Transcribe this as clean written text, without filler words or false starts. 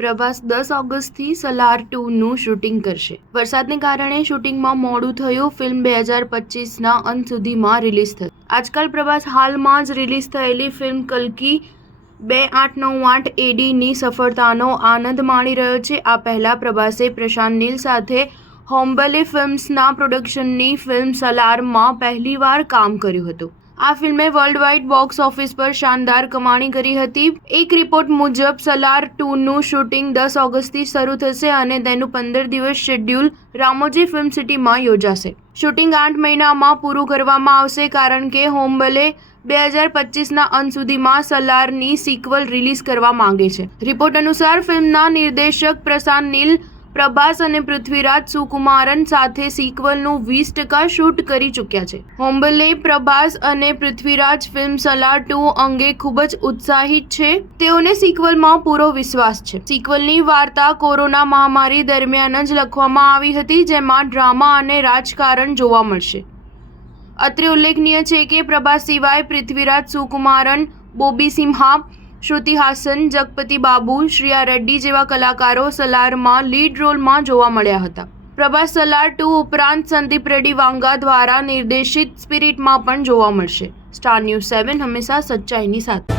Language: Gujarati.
પ્રભાસ 10 ઓગસ્ટથી સલાર 2નું શૂટિંગ કરશે. વરસાદને કારણે શૂટિંગમાં મોડું થયું. ફિલ્મ 2025ના અંત સુધીમાં રિલીઝ થશે. આજકાલ પ્રભાસ હાલમાં જ રિલીઝ થયેલી ફિલ્મ કલ્કી 2898 ADની સફળતાનો આનંદ માણી રહ્યો છે. આ પહેલા પ્રભાસે પ્રશાંત નીલ સાથે હોમ્બલે ફિલ્મ્સના પ્રોડક્શનની ફિલ્મ સલારમાં પહેલીવાર કામ કર્યું હતું. આ ફિલ્મે વર્લ્ડ વાઇડ બોક્સ ઓફિસ પર શાનદાર કમાણી કરી હતી. એક રિપોર્ટ મુજબ સલાર 2નું શૂટિંગ 10 ઓગસ્ટથી શરૂ થશે અને તેનું 15 દિવસ શેડ્યુલ રામોજી ફિલ્મ સિટીમાં યોજાશે. શૂટિંગ 8 મહિનામાં પૂરું કરવામાં આવશે કારણ કે હોમ્બલે 2025ના અંત સુધીમાં સલારની સિક્વલ રિલીઝ કરવા માંગે છે. રિપોર્ટ અનુસાર ફિલ્મના નિર્દેશક પ્રશાંત નીલ પ્રભાસ અને પૃથ્વીરાજ સુકુમારન સાથે સિક્વલનું 20% શૂટ કરી ચૂક્યા છે. હોમ્બલે પ્રભાસ અને પૃથ્વીરાજ ફિલ્મ સલાર 2 અંગે ખૂબ જ ઉત્સાહિત છે. તેઓને સિક્વલમાં પૂરો વિશ્વાસ છે. સિક્વલની વાર્તા કોરોના મહામારી દરમિયાન જ લખવામાં આવી હતી, જેમાં ડ્રામા અને રાજકારણ જોવા મળશે. અત્રે ઉલ્લેખનીય છે કે પ્રભાસ સિવાય પૃથ્વીરાજ સુકુમારન, બોબી સિમ્હા, શ્રુતિ હાસન, જગપતિ બાબુ, શ્રિયા રેડ્ડી જેવા કલાકારો સલારમાં લીડ રોલમાં જોવા મળ્યા હતા. પ્રભાસ સલાર 2 ઉપરાંત સંદીપ રેડ્ડી વાંગા દ્વારા નિર્દેશિત સ્પિરિટમાં પણ જોવા મળશે. સ્ટાર ન્યૂઝ 7 હંમેશા સચ્ચાઈની સાથે.